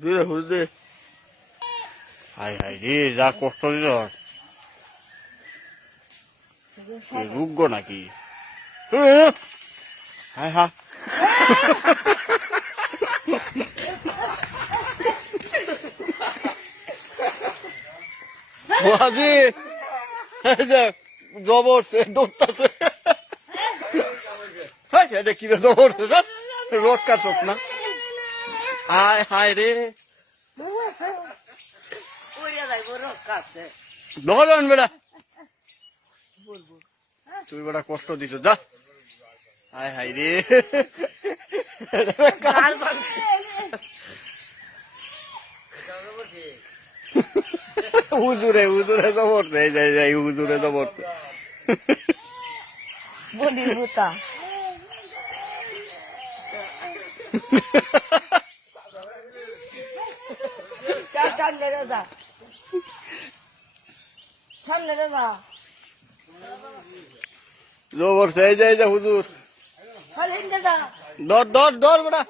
দূরে হুজুরে high high রে যা কষ্ট দিল রুগ্য নাকি হাই হা বাজি জবর সে দৌড়তাছে এটা কি জবর রোদ কাটছ না হায় হায় রে ধরেন বেড়া তুই বেড়া কষ্ট দিছ যা হায় হায় রে হুজুরে হুজুরে জবর যাই যাই যাই হুজুরে জবর বলি বুতা সামনে দাদা সামনে দাদা জবর যাই যাই যা হুজুর দাদা দর দর দর বেড়া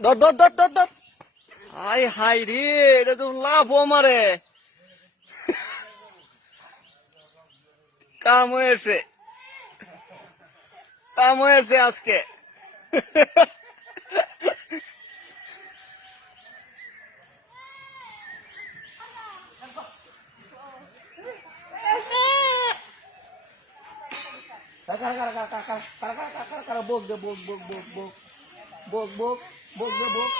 দর দর দর দর দর হাই হাই রে এটা তো লাভ আমারে কাম হয়েছে আজকে বক দে বক বক বক বক বক বক বক দে বক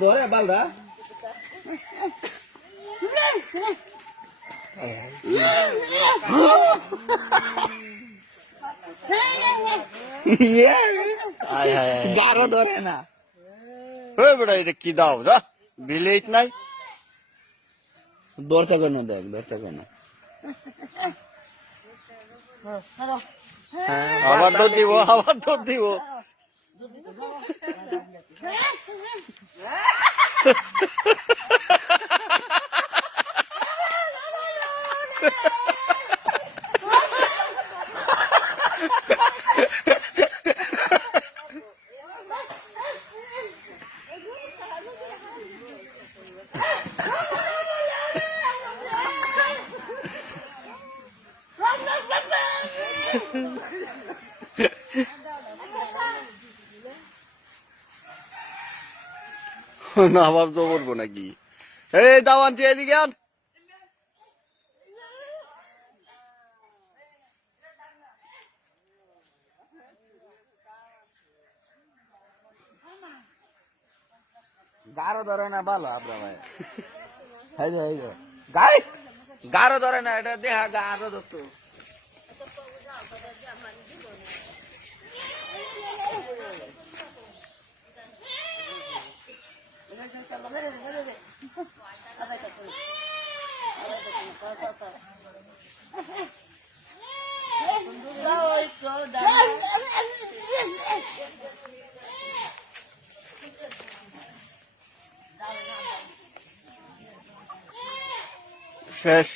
ধরে বালদা গারো ধরে না বেটা এটা কি দাও যা বিলেট নাই দরজা কেন দেখ দরজা কেন আবার তো দিব আবার তো দিব না আবার তো করবো নাকি এই দাওয়ান তুই এদিকে আন গারো ধরে না ভালো আপনার ভাই গাড়ি গারো ধরে না এটা দেখা গারো ধরতো শেষ